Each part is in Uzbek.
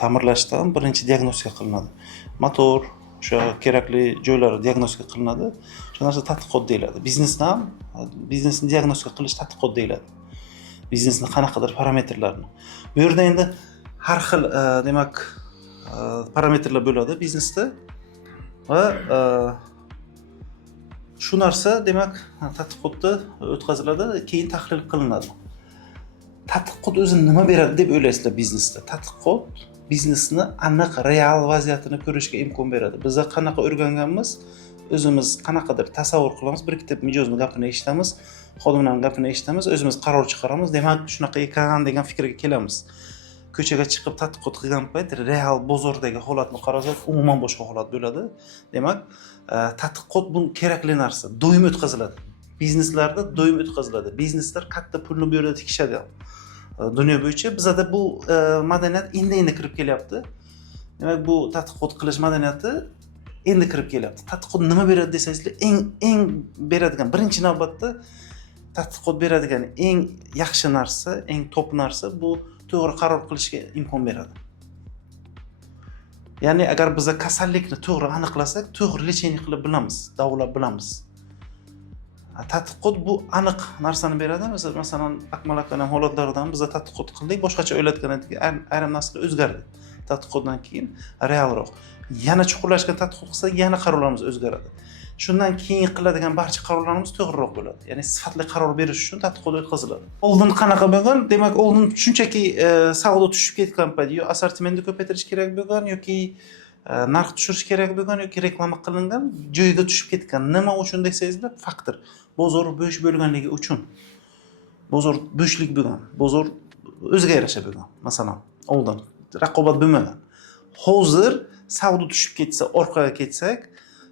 ta'mirlashdan birinchi diagnostika qilinadi. Motor, o'sha kerakli joylari diagnostika qilinadi. O'sha narsa tadqiqot deyiladi. Biznesni diagnostika qilish tadqiqot deyiladi. Biznesni qanaqadir parametrlarini. Bu yerda endi har xil demak parametrlar bo'ladi biznesda va shu narsa demak tadqiqotda o'tkaziladi, keyin tahlil qilinadi. Tadqiqot o'zi nima beradi deb o'ylaysizlar biznesda? Tadqiqot biznesni aniq real vaziyatini ko'rishga imkon beradi. Bizlar qanaqa o'rganganmiz, o'zimiz qanaqadir tasavvur qilamiz, bir ikkita mijozni gapini eshitamiz, xodimlarning gapini eshitamiz, o'zimiz qaror chiqaramiz, demak shunaqa ekan degan fikrga kelamiz. Ko'chaga chiqib tadqiqot qilgan payt real bozordagi holatni qarasak, umuman boshqa holat bo'ladi. Demak, tadqiqot bu kerakli narsa, doim o'tkaziladi. Bizneslarda doim o'tkaziladi. Bizneslar katta pulni bu yerda tikishadi. Dunyo bo'yicha bizda bu madaniyat endi kirib kelyapti. Demak, bu tadqiqot qilish madaniyati endi kirib kelyapti. Tadqiqot nima beradi desangizlar, eng beradigan birinchi navbatda tadqiqot beradigan eng yaxshi narsa, eng top narsa bu to'g'ri qaror qilishga imkon beradi. Ya'ni agar biz kasallikni to'g'ri aniqlasak, to'g'ri lecheniya qilib bilamiz, davolab bilamiz. Tadqiqot bu aniq narsani beradi. Masalan, akmalakdan ham holatlardan biz tadqiqot qildik, boshqacha o'ylayotgandan keyin ayrim narsalar o'zgardi. Tadqiqotdan keyin realroq. Yana chuqurlashgan tadqiqot qilsak, yana qarorlarimiz o'zgaradi. Shundan keyin qiladigan barcha qarorlarimiz to'g'riroq bo'ladi. Ya'ni sifatli qaror berish uchun tadqiqot o'tkaziladi. Oldin qanaqa bo'lgan? Demak, oldin shunchaki savdo tushib ketgan payt yo assortimentni ko'paytirish kerak bo'lgan yoki narx tushirish kerak bo'lgan yoki reklama qilingan joyiga tushib ketgan. Nima uchun desangizlar, faktor. Bozor bo'sh bo'lganligi uchun. Bozor bo'shlik bo'lgan. Bozor o'ziga yarasha bo'lgan. Masalan, oldin raqobat bo'lmagan. Hozir savdo tushib ketsa, orqaga ketsak,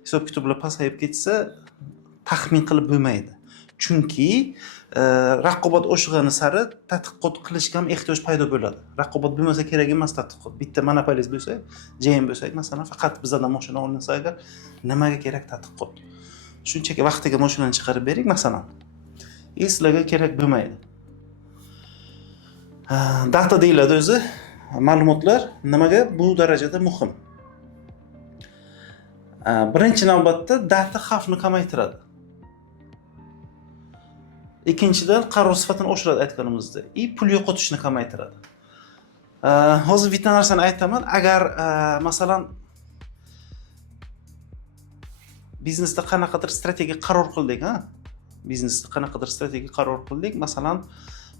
hisob kitoblar pasayib ketsa, taxmin qilib bo'lmaydi. Chunki raqobat oshgani sari tadqiqot qilishga ham ehtiyoj paydo bo'ladi. Raqobat bo'lmasa kerak emas tadqiqot. Bitta monopolist bo'lsak, JM bo'lsak, masalan, faqat bizdan mashina olinsa agar nimaga kerak tadqiqot? Shunchaki vaqtiga mashinani chiqarib bering, masalan. Sizlarga kerak bo'lmaydi. Data deyiladi o'zi. Ma'lumotlar nimaga bu darajada muhim? Birinchi navbatda data xavfni kamaytiradi. Ikkinchidan qaror sifatini oshiradi aytganimizda. Pul yo'qotishni kamaytiradi. Hozir bitta narsani aytaman, agar masalan biznesda qanaqadir strategik qaror qildik, biznesda qanaqadir strategik qaror qildik, masalan,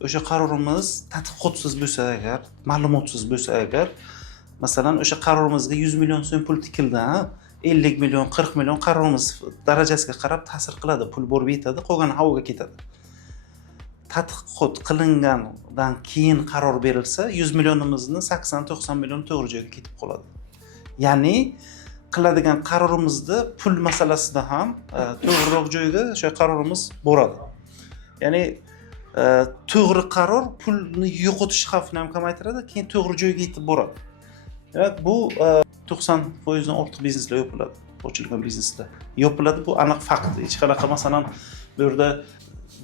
o'sha qarorimiz tadqiqotsiz bo'lsa agar, ma'lumotsiz bo'lsa agar, masalan, o'sha qarorimizga 100 million so'm pul tikildi, 50 million, 40 million qarorimiz darajasiga qarab ta'sir qiladi, pul borib yetadi, qolgani havoga ketadi. Tadqiqot qilingandan keyin qaror berilsa, 100 millionimizni 80-90 million to'g'ri joyga ketib qoladi. Ya'ni qiladigan qarorimizda pul masalasida ham to'g'riroq joyga o'sha qarorimiz boradi. Ya'ni to'g'ri qaror pulni yo'qotish xavfini ham kamaytiradi, keyin to'g'ri joyga yetib boradi. Demak, bu 90% dan ortiq bizneslar yopiladi. Ochilgan bizneslar yopiladi, bu aniq fakt. Hech qanaqa masalan bu yerda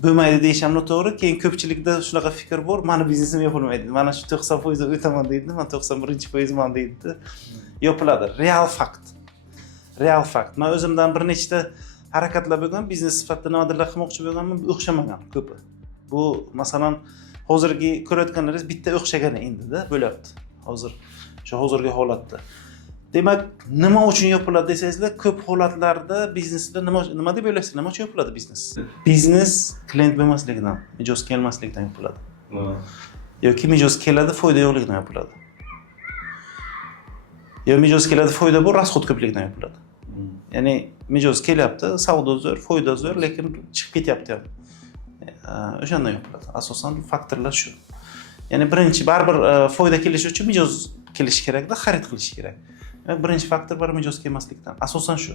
bo'lmaydi deyish ham noto'g'ri. Keyin ko'pchilikda shunaqa fikr bor, meni biznesim yopilmaydi. Mana shu 90% o'taman deydi, men 91% man deydi. Yopiladi. Real fakt. Real fakt. Men o'zimdan bir nechta harakatlar bo'lgan, biznes sifatida nimadirlar qilmoqchi bo'lganman, o'xshamagan ko'pi. Bu masalan hozirgi ko'rayotganlaringiz bitta o'xshagani endi-da bo'lyapti. Hozirgi holatda. Demak, nima uchun yopiladi desangizlar, ko'p holatlarda biznesda nima deb o'ylaysizlar? Nima uchun yopiladi biznes? Biznes klient bo'lmasligidan, mijoz kelmasligidan yopiladi. Yoki mijoz keladi, foyda yo'qligidan yopiladi. Yo mijoz keladi, foyda bor, rasxod ko'pligidan yopiladi. Ya'ni mijoz kelyapti, savdo zo'r, foyda zo'r, lekin chiqib ketyapti ham. O'shandan yopiladi. Asosan faktorlar shu. Ya'ni birinchi baribir foyda kelishi uchun mijoz kelishi kerak-da, xarid qilish kerak. Birinchi faktor bor mijoz kelmaslikdan. Asosan shu.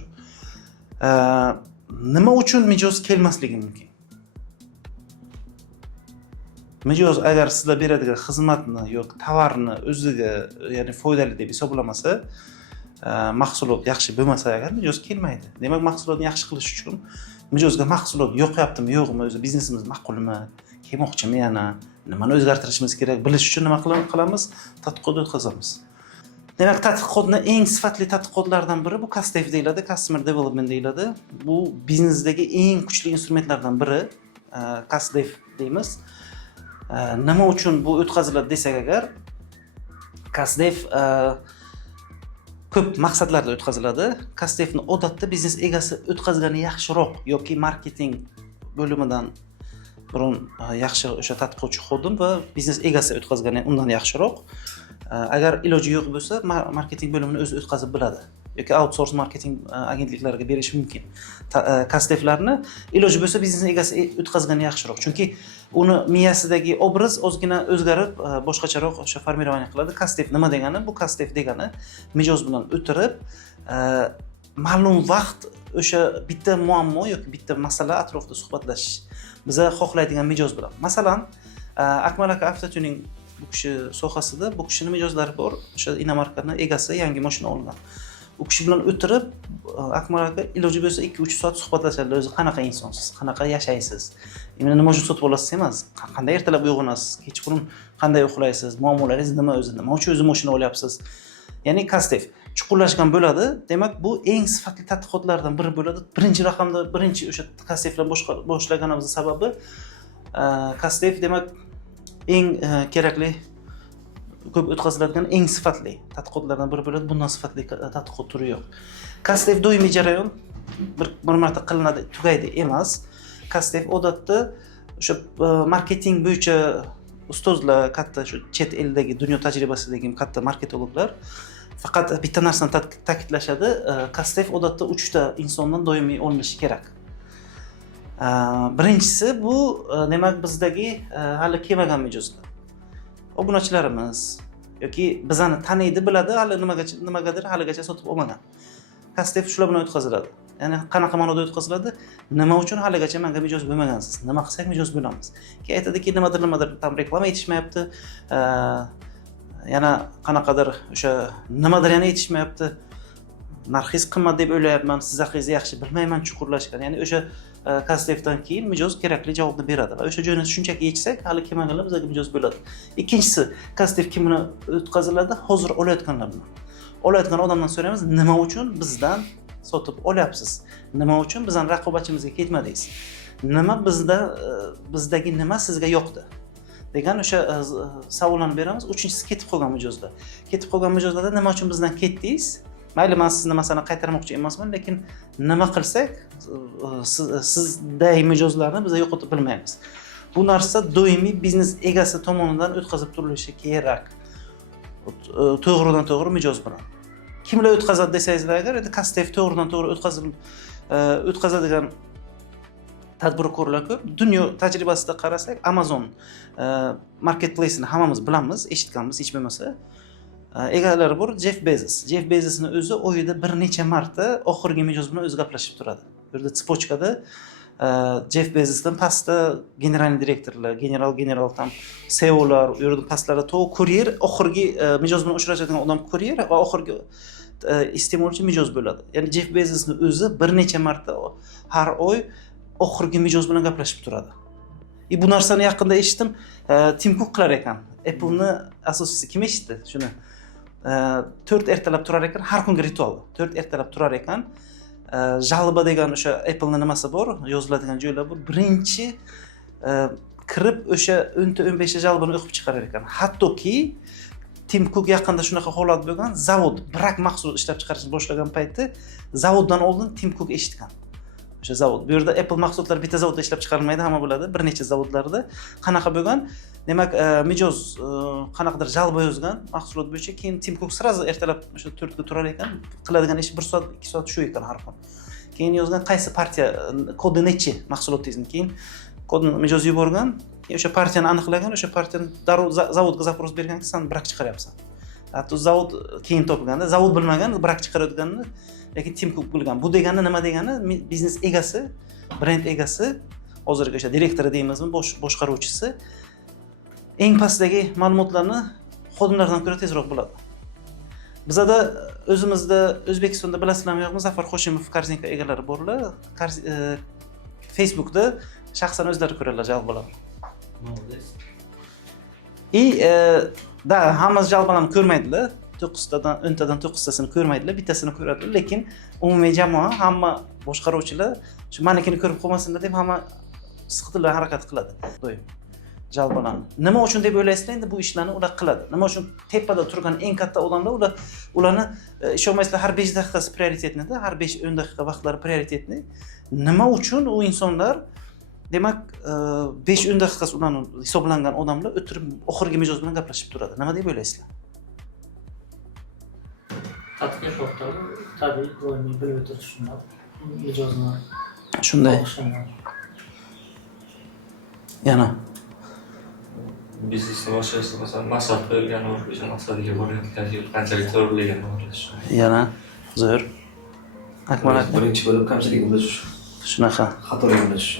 Nima uchun mijoz kelmasligi mumkin? Mijoz agar sizlar beradigan xizmatni yoki tovarni o'ziga, ya'ni foydali deb hisoblamasa, mahsulot yaxshi bo'lmasa agar mijoz kelmaydi. Demak, mahsulotni yaxshi qilish uchun mijozga mahsulot yoqyaptimi, yo'qmi, o'zi biznesimiz ma'qulmi, kelmoqchimi yana, nimani o'zgartirishimiz kerak bilish uchun nima qilamiz? Tadqiqot o'tkazamiz. Demak, tadqiqotni eng sifatli tadqiqotlardan biri bu CASDEV deyiladi, Customer Development deyiladi. Bu biznesdagi eng kuchli instrumentlardan biri, CASDEV deymiz. Nima uchun bu o'tkaziladi desak agar, CASDEV ko'p maqsadlarda o'tkaziladi. CASDEVni odatda biznes egasi o'tkazgani yaxshiroq yoki marketing bo'limidan burun yaxshi o'sha tadqiqotchi xodim va biznes egasi o'tkazgani undan yaxshiroq. Agar iloji yo'q bo'lsa, marketing bo'limini o'zi o'tkazib biladi yoki outsource marketing agentliklariga berish mumkin. CASDEVlarni iloji bo'lsa biznes egasi o'tkazgani yaxshiroq, chunki uni miyasidagi obraz ozgina o'zgarib, boshqacharoq o'sha formirovание qiladi. CASDEV nima degani? Bu CASDEV degani mijoz bilan o'tirib, ma'lum vaqt o'sha bitta muammo yoki bitta masala atrofida suhbatlashish. Biza xohlaydigan mijoz bilan. Masalan, Akmal aka avtotuning bu kishi sohasida, bu kishining mijozlari bor. O'sha inomarkani egasi yangi mashina olgan. U kishi bilan o'tirib, Akmal aka iloji bo'lsa 2-3 soat suhbatlashadi. O'zi qanaqa insonsiz, qanaqa yashaysiz, nima uchun sotib olasiz emas, qanday ertalab uyg'onasiz, kechqurun qanday uxlaysiz, muammolaringiz nima o'zi, nima uchun o'zi mashina olyapsiz. Ya'ni CASDEV chuqurlashgan bo'ladi. Demak, bu eng sifatli tadqiqotlardan biri bo'ladi. Birinchi raqamda, birinchi o'sha CASDEV bilan boshlaganimiz sababi CASDEV demak eng kerakli, ko'p o'tkaziladigan eng sifatli tadqiqotlardan biri bo'ladi. Bundan sifatli tadqiqot turi yo'q. CASDEV doimiy jarayon, bir marta qilinadi, tugaydi emas. CASDEV odatda o'sha marketing bo'yicha ustozlar, katta shu chet eldagi, dunyo tajribasidagi katta marketologlar faqat bitta narsani ta'kidlashadi. CASDEV odatda 3 ta insondan doimiy olinishi kerak. Birinchisi bu demak bizdagi hali kelmagan mijozlar. Obunachilarimiz yoki bizani taniydi, biladi, hali nimagadir haligacha sotib olmagan. CASDEV shular bilan o'tkaziladi. Ya'ni qanaqa ma'noda o'tkaziladi? Nima uchun haligacha menga mijoz bo'lmagansiz? Nima qilsak mijoz bo'lamiz? Keyin aytadiki, nimadir tam reklama yetishmayapti. Yana qanaqadir o'sha nimadir yana yetishmayapti. Narxingiz qimmat deb o'ylayapman, siz haqingizni yaxshi bilmayman, chuqurlashgan. Ya'ni o'sha CASDEVdan keyin mijoz kerakli javobni beradi va o'sha joyni shunchaki yechsak, hali kelmaganlar bizga mijoz bo'ladi. Ikkinchisi, CASDEV kim bilan o'tkaziladi? Hozir olayotganlar bilan. Olayotgan odamdan so'raymiz, nima uchun bizdan sotib olyapsiz? Nima uchun bizdan raqobatchimizga ketmadingiz? Nima bizdagi nima sizga yoqdi? Degan o'sha savollarni beramiz. Uchinchisi, ketib qolgan mijozlar. Ketib qolgan mijozlarda nima uchun bizdan ketdingiz? Mayli, men sizni masalan qaytarmoqchi emasman, lekin nima qilsak sizday mijozlarni biz yo'qotib bilmaymiz. Bu narsa doimiy biznes egasi tomonidan o'tkazib turilishi kerak. To'g'ridan to'g'ri mijoz bilan. Kimlar o'tkazadi desangizlar agar, endi CASDEV to'g'ridan to'g'ri o'tkazadigan tadbirkorlar ko'p. Dunyo tajribasida qarasak, Amazon marketplace'ini hammamiz bilamiz, eshitganmiz hech bo'lmasa. Egalari bor Jeff Bezos. Jeff Bezosning o'zi oyida bir necha marta oxirgi mijoz bilan o'zi gaplashib turadi. Bu yerda tspochkada Jeff Bezosdan pastda generalniy direktorlar, general tam CEOlar, u yerda pastlarda to kuryer, oxirgi mijoz bilan uchrashadigan odam kuryer va oxirgi iste'molchi mijoz bo'ladi. Ya'ni Jeff Bezosning o'zi bir necha marta har oy oxirgi mijoz bilan gaplashib turadi. Bu narsani yaqinda eshitdim, Tim Cook qilar ekan. Apple'ni asoschisi kim eshitdi shuni? 4 ertalab turar ekan, har kungi ritual. 4 ertalab turar ekan. Jalba degan o'sha Apple'ning nimasi bor, yoziladigan joylar bor. Birinchi kirib o'sha 10-15 jalbani o'qib chiqarar ekan. Hattoki Tim Cook yaqinda shunaqa holat bo'lgan, zavod, brak mahsulot ishlab chiqarishni boshlagan payti zavoddan oldin Tim Cook eshitgan. O'sha zavod. Bu yerda Apple mahsulotlari bitta zavodda ishlab chiqarilmaydi, hamma biladi. Bir necha zavodlarda qanaqa bo'lgan? Demak, mijoz qanaqadir jalba yozgan mahsulot bo'yicha, keyin Tim Cook sirazi ertalab o'sha 4 ga turar ekan, qiladigan ishi 1 soat, 2 soat shu ekan har kun. Keyin yozgan qaysi partiya kodi nechi mahsulotingizni, keyin kodni mijoz yuborgan, o'sha partiyani aniqlagan, o'sha partiyani darrov zavodga zaпрос bergan, sen brak chiqaryapsan. Hatto zavod keyin topganda, zavod bilmagan, brak chiqarayotganini lekin Tim Cook bilgan. Bu degani nima degani? Biznes egasi, brend egasi, hozirgi o'sha direktori deymizmi, boshqaruvchisi eng pastdagi ma'lumotlarni xodimlardan ko'ra tezroq biladi. Bizda o'zimizda O'zbekistonda bilasizlarmi yo'qmi, Zafar Hoshimov Korzinka egalari borlar. Facebookda shaxsan o'zlari ko'radilar jalbalarni. Молодец. Da, hammasi jalbalarni ko'rmaydilar. 9tadan 10tadan 9tasini ko'rmaydilar, bittasini ko'radilar, lekin umumiy jamoa, hamma boshqaruvchilar shu manikini ko'rib qolmasinlar deb hamma siqitilar harakat qiladi. Doim jalbalanadi. Nima uchun deb o'ylaysizlar, endi bu ishlarni ular qiladi. Nima uchun tepada turgan eng katta odamlar ularni ishonmaysizlar, har 5 daqiqasi prioritetnida, har 5-10 daqiqa vaqtlari prioritetni. Nima uchun u insonlar, demak, 5-10 daqiqasi ularning hisoblangan odamlar o'tirib oxirgi mijoz bilan gaplashib turadi. Nima deb o'ylaysizlar? Tadqiq orqali tabiiy doimiy bilib o'tirishlar, mijozni Shunday. Yana biznesni boshlashda masalan maqsad qo'yilgan o'sha maqsadiga borayotgan qanchalik to'g'riligini o'ylash. yana zo'r. Akmal aka. Birinchi bo'lib kamchiligini bilish, Shunaqa. xatoligini bilish.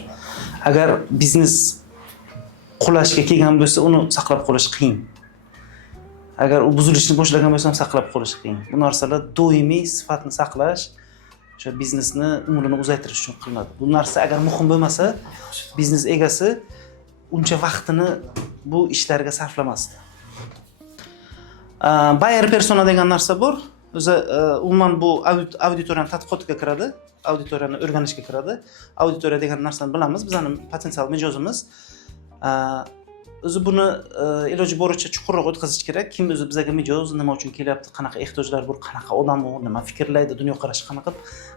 Agar biznes qulashga kelgan bo'lsa, uni saqlab qolish qiyin. Agar u buzilishni boshlagan bo'lsa ham saqlab qolish qiyin. Bu narsalar doimiy sifatni saqlash, o'sha biznesni umrini uzaytirish uchun qilinadi. Bu narsa agar muhim bo'lmasa, biznes egasi uncha vaqtini bu ishlarga sarflamasdi. Buyer persona degan narsa bor. O'zi umuman bu auditoriyani tadqiqotga kiradi, auditoriyani o'rganishga kiradi. Auditoriya degan narsani bilamiz, bizning potensial mijozimiz. O'zi buni iloji boricha chuqurroq o'tkazish kerak. Kim o'zi bizga mijoz, nima uchun kelyapti, qanaqa ehtiyojlar bor, qanaqa odam u, nima fikrlaydi, dunyoqarashi qanaqa,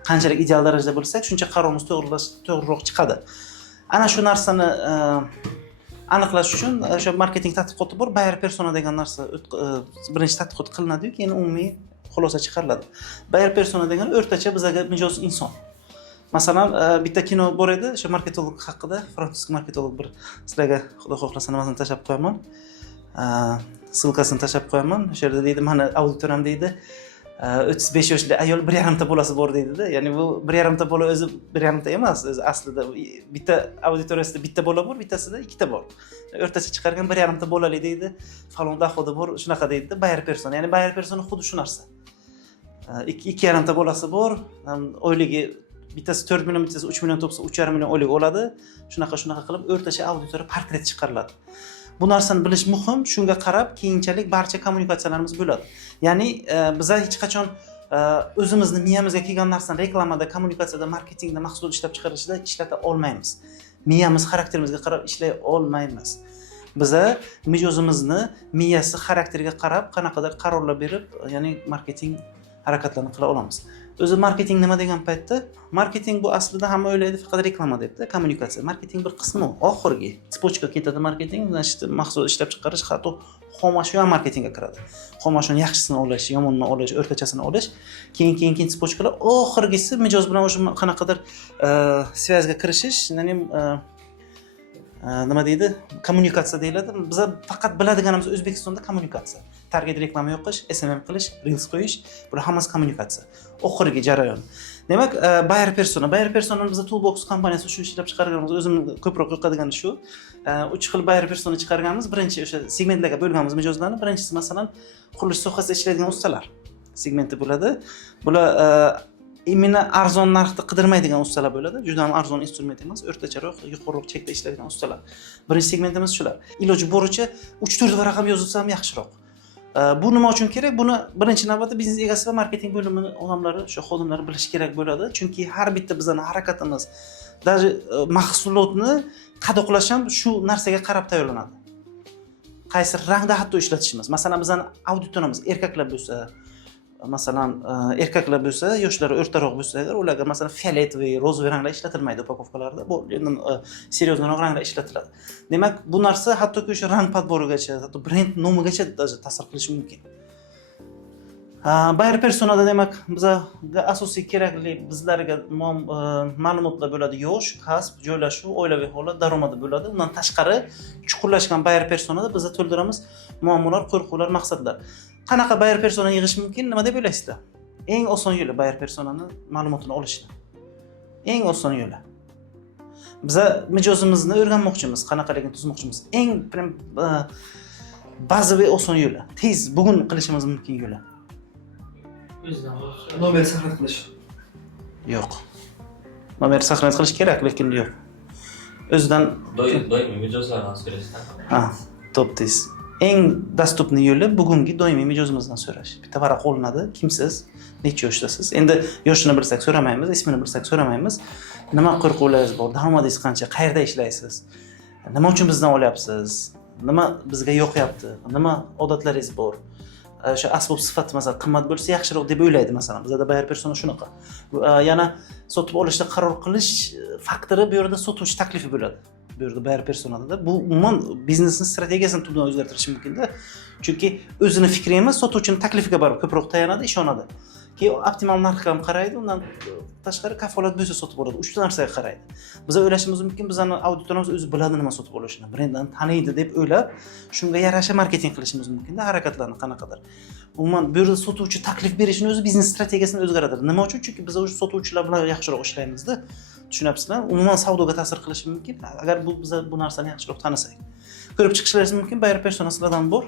qanchalik ideal darajada bo'lsak, shuncha qarorimiz to'g'riroq chiqadi. Ana shu narsani aniqlash uchun o'sha marketing tadqiqoti bor. Buyer persona degan narsa birinchi tadqiqot qilinadi-yu, keyin umumiy xulosa chiqariladi. Buyer persona degani o'rtacha bizga mijoz inson. Masalan, bitta kino bor edi, o'sha marketolog haqida, fransuz marketolog bir sizlarga xudo xohlasa nimani tashab qo'yaman. Silkasini tashab qo'yaman. O'sha yerda deydi, mana auditoriyam deydi, 35 yoshli ayol 1,5 ta bolasi bor deydi-da. Ya'ni bu 1,5 ta bola o'zi 1,5 ta emas, o'zi aslida bitta auditoriyasida bitta bola bor, bittasida ikkita bor. O'rtacha chiqargan 1,5 ta bolali deydi, falon dahoda bor, shunaqa deydi-da, buyer persona. Ya'ni buyer persona xuddi shu narsa. 2,5 ta bolasi bor, oyligi bittasi 4 million, bittasi 3 million topsa 3,5 million oylik oladi. Shunaqa qilib o'rtacha auditoriya portret chiqariladi. Bu narsani bilish muhim, shunga qarab keyinchalik barcha kommunikatsiyalarimiz bo'ladi. Ya'ni biz hech qachon o'zimizni miyamizga kelgan narsani reklamada, kommunikatsiyada, marketingda, mahsulot ishlab chiqarishda ishlata olmaymiz. Miyamiz xarakterimizga qarab ishlay olmaymiz. Biz mijozimizni miyasi xarakteriga qarab qanaqadir qarorlar berib, ya'ni marketing harakatlarni qila olamiz. O'zi marketing nima degan paytda, marketing bu aslida hamma o'ylaydi faqat reklama debdi, kommunikatsiya. Marketing bir qismi, oxirgi tsepotchka ketadi marketing, mahsulot ishlab chiqarish, hatto xomashyo ham marketingga kiradi. Xomashyoni yaxshisini olish, yomonini olish, o'rtachasini olish, keyin tsepotchkalar, oxirgisi mijoz bilan o'sha qanaqadir svязga kirishish, ya'ni nima deydi? Kommunikatsiya deyiladi. Biz faqat biladiganimiz O'zbekistonda kommunikatsiya. Target reklama yoqish, SMM qilish, reels qo'yish, bular hammasi kommunikatsiya. Oxirgi jarayon. Demak, buyer persona biz Toolbox kompaniyasi shu ishlab chiqarganimiz, o'zim ko'proq yoqadigani shu. 3 xil buyer persona chiqarganmiz. Birinchi o'sha segmentlarga bo'lganmiz mijozlarni. Birinchisi masalan, qurilish sohasida ishlaydigan ustalar segmenti bo'ladi. Bular imina arzon narxda qidirmaydigan ustalar bo'ladi. Juda ham arzon instrument emas, o'rtacharoq, yuqoriroq chekda ishlaydigan ustalar. Birinchi segmentimiz shular. Iloji boricha 3-4 varaqam yozilsa ham yaxshiroq. Bu nima uchun kerak? Buni birinchi navbatda biznes egasi va marketing bo'limi odamlari, o'sha xodimlari bilish kerak bo'ladi. Chunki har bitta bizning harakatimiz, даже mahsulotni qadoqlash ham shu narsaga qarab tayyorlanadi. Qaysi rangda hatto ishlatishimiz. Masalan, bizning auditoriyamiz erkaklar bo'lsa, masalan, erkaklar bo'lsa, yoshlari o'rtaroq bo'lsa, agar ularga masalan fioletoviy, rozoviy ranglar ishlatilmaydi upakovkalarda, bu seriozroq ranglar ishlatiladi. Demak, bu narsa hattoki o'sha rang podborigacha, hatto brend nomigacha ta'sir qilishi mumkin. Buyer personada demak, bizga asosiy kerakli bizlarga ma'lumotlar bo'ladi: yosh, kasb, joylashuv, oilaviy holat, daromadi bo'ladi. Undan tashqari chuqurlashgan buyer personada biz to'ldiramiz muammolar, qo'rquvlar, maqsadlar. Qanaqa buyer persona yig'ish mumkin? Nima deb o'ylaysizlar? Eng oson yo'li buyer personani ma'lumotini olishni. Eng oson yo'li. Biz mijozimizni o'rganmoqchimiz, qanaqaligini tuzmoqchimiz. Eng bazaviy oson yo'li. Tez bugun qilishimiz mumkin yo'li. Nomer saqlanib qilish. Yo'q. Nomer saqlanib qilish kerak, lekin yo'q. O'zidan doimiy mijozlarni asrashdan. topdingiz. eng dostupniy yo'li bugungi doimiy mijozimizdan so'rash. Bitta varaq olinadi, kimsiz, necha yoshdasiz. Endi yoshini bilsak so'ramaymiz, ismini bilsak so'ramaymiz. Nima qo'rquvlaringiz bor, daromadingiz qancha, qayerda ishlaysiz, nima uchun bizdan olyapsiz, nima bizga yoqyapti, nima odatlaringiz bor. O'sha asbob sifati masalan qimmat bo'lsa yaxshiroq deb o'ylaydi masalan. Bizda buyer persona shunaqa. Yana sotib olishda qaror qilish faktori bu yerda sotuvchi taklifi bo'ladi. Bu yerda buyer personada bu umuman biznesning strategiyasini tubdan o'zgartirishi mumkin-da. Chunki o'zini fikri emas, sotuvchining taklifiga borib ko'proq tayanadi, ishonadi. Keyin optimal narxga ham qaraydi, undan tashqari kafolat bo'lsa sotib oladi. Uchta narsaga qaraydi. Biz o'ylashimiz mumkin, bizning auditoriyamiz o'zi biladi nima sotib olishini, brendni taniydi deb o'ylab, shunga yarasha marketing qilishimiz mumkin-da, harakatlarni qanaqadir. Umuman bu yerda sotuvchi taklif berishning o'zi biznes strategiyasini o'zgartiradi. Nima uchun? Chunki biz o'sha sotuvchilar bilan yaxshiroq ishlaymiz-da. Tushunyapsizlar? Umuman savdoga ta'sir qilishi mumkin. Agar biz bu narsani yaxshiroq tanisak. Ko'rib chiqishlaringiz mumkin, buyer persona sizlardan bor.